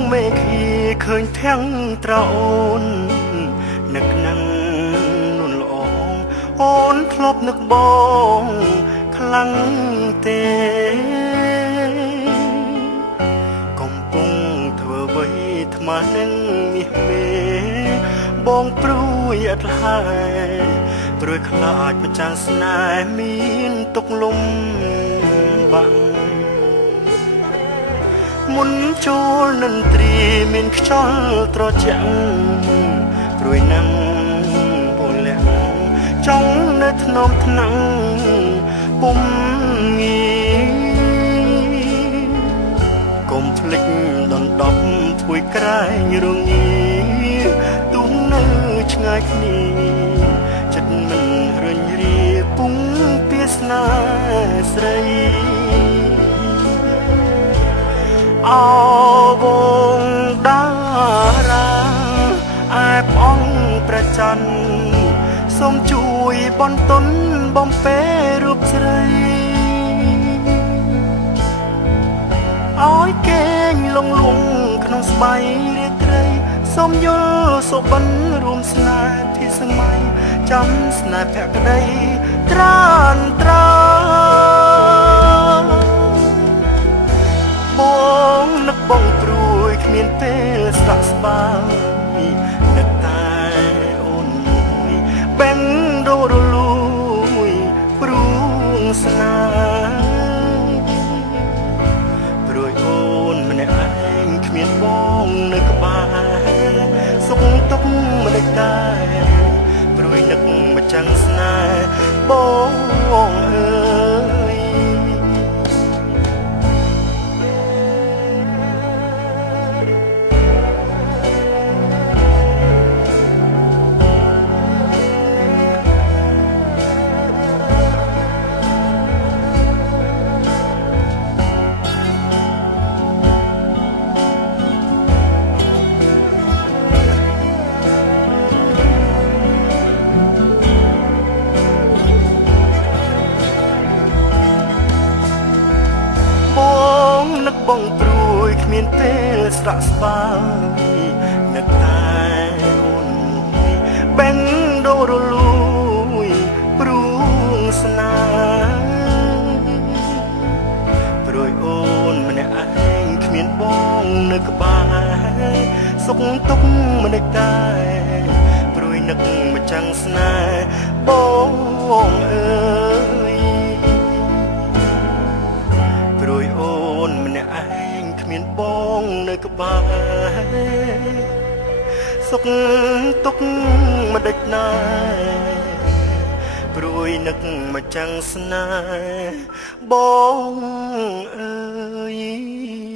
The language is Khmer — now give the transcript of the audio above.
ងមេឃីឃើញទាំងត្រអូននឹកនឹងនួនល្អអូនធ្លាប់នឹកបងខ្លាំងទេកំពុងធ្វើអ្វីថ្មនឹងមាសមេបងព្រួយអត់ហើយព្រួយខ្លាចម្ចាំងស្នេហ៍មានទុកលំបាក់មុនចូលនឹងត្រីមានខ្យល់ត្រជាក់ព្រួយណាំពលះចង់នៅថ្នមថ្នាំងពុំងាយកុំភ្លេចដណ្ដប់ភួយក្រែងរងាទុំនៅឆ្ងាយគ្នាចិត្តមិនរុញរាពុំពាស្នាស្រីអោវងតារាអែបអង្គប្រច័នសូមជួយបន្ទន់បំពេរូបស្រីអោយគេងលងលងក្នុងស្បៃរាត្រីសូមយល់សុបិនរួមស្នេហ៍ពីសម័យចាំស្នេហ៍ភក្តីត្រានត្រាបងនឹកបងព្រួយគ្មានពេលស្រាក់ស្បាយនឹកតែអូនមួយបេងដូរលួយព្រួងស្នេហ៍ព្រួយអូនម្នាក់ឯងគ្មានបងនៅក្បែរសុខទុក្ខមិនដែរព្រួយនឹកម្ចាំងស្នេហ៍បងអើយបងព្រួយគ្មានពេលស្រាក់ស្បាយនឹកតែអូនមួយបេងដូរលួយព្រួងស្នេហ៍ព្រួយអូនម្នាក់ឯងគ្មានបងនៅក្បែរសុខទុក្ខមិនដែរព្រួយនឹកម្ចាំងស្នេហ៍បងអើយព្រួយអូនម្នាក់ឯងគ្មានបងនៅក្បែរសុខទុក្ខមិនដេចណាយព្រួយនឹកម្ចាំងស្នេហ៍បងអើយ